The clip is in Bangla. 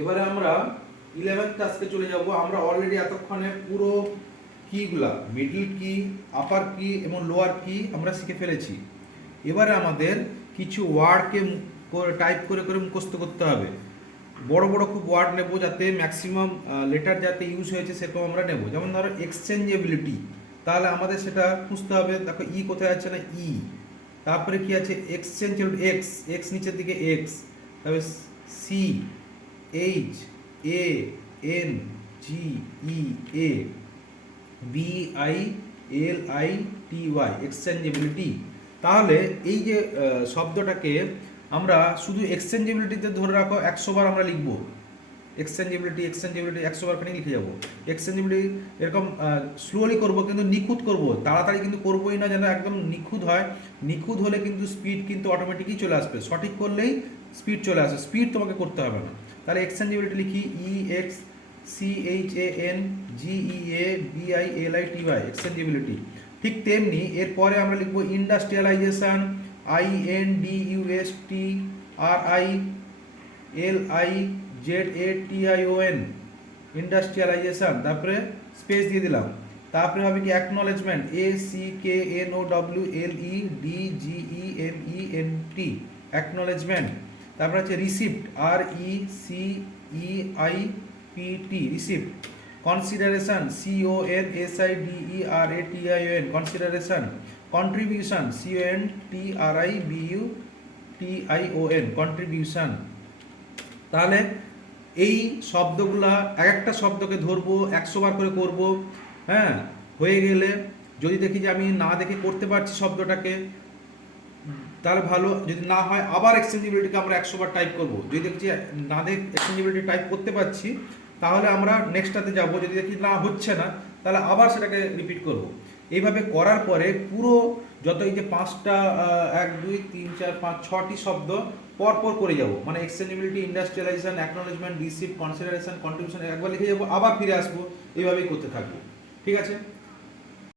এবারে আমরা 11th টাস্কে চলে যাব। আমরা অলরেডি এতক্ষণে পুরো কিগুলা মিডল কি, আপার কি এবং লোয়ার কি আমরা শিখে ফেলেছি। এবারে আমাদের কিছু ওয়ার্ডকে টাইপ করে করে মুখস্থ করতে হবে। বড় বড় খুব ওয়ার্ড নেব, যাতে ম্যাক্সিমাম লেটার যাতে ইউজ হয়েছে সেরকম আমরা নেব। যেমন ধরো এক্সচেঞ্জেবিলিটি, তাহলে আমাদের সেটা খুঁজতে হবে। দেখো ই কোথায় আছে না, ই। তারপরে কি আছে, এক্সচেঞ্জেবল, এক্স, এক্স নিচের দিকে এক্স। তারপরে C, H, A, N, G, E, A, B, I, L, I, T, Y, exchangeability. তাহলে এই যে শব্দটাকে আমরা শুধু এক্সচেঞ্জেবিলিটিতে ধরে রাখো, 100 বার আমরা লিখবো। এক্সচেঞ্জেবিলিটি, এক্সচেঞ্জেবিলিটি 100 বার খানি লিখে যাবো। এক্সচেঞ্জেবিলিটি এরকম স্লোলি করবো, কিন্তু নিখুঁত করবো। তাড়াতাড়ি কিন্তু করবোই না, যেন একদম নিখুঁত হয়। নিখুঁত হলে কিন্তু স্পিড কিন্তু অটোমেটিকই চলে আসবে। সঠিক করলেই স্পিড চলে আসে, স্পিড তোমাকে করতে হবে না। তাহলে এক্সচেঞ্জেবিলিটি লিখি, E X C H A N G E A B I L I T Y, exchangeability. ঠিক তেমনি এরপরে আমরা লিখবো industrialization, I N D U S T R I L I Z A T I O N, industrialization. তারপরে স্পেস দিয়ে দিলাম। তারপরে হবে কি acknowledgement, A C K N O W L E D G E M E N T, acknowledgement. তারপরে হচ্ছে receipt, R E C E I P T, receipt. Consideration, C O N S I D E R A T I O N, consideration. Contribution, C O N T R I B U T I O N, contribution. তাহলে এই শব্দগুলা এক একটা শব্দকে ধরবো, 100 বার করে করব। হ্যাঁ, হয়ে গেলে যদি দেখি যে আমি না দেখে করতে পারছি শব্দটাকে, তাহলে ভালো। যদি না হয় আবার এক্সচেঞ্জেবিলিটিকে আমরা 100 বার টাইপ করব। যদি দেখছি না দেখে এক্সচেঞ্জেবিলিটি টাইপ করতে পারছি, তাহলে আমরা নেক্সটটাতে যাব। যদি দেখি না হচ্ছে না, তাহলে আবার সেটাকে রিপিট করব। এইভাবে করার পরে পুরো যত এই যে 5টা 1 2 3 4 5 6টি শব্দ পরপর করে যাব। মানে exchangeability, industrialization, acknowledgement, receipt, consideration, contribution একবার লিখে যাবো, আবার ফিরে আসবো। এইভাবেই করতে থাকবো। ঠিক আছে।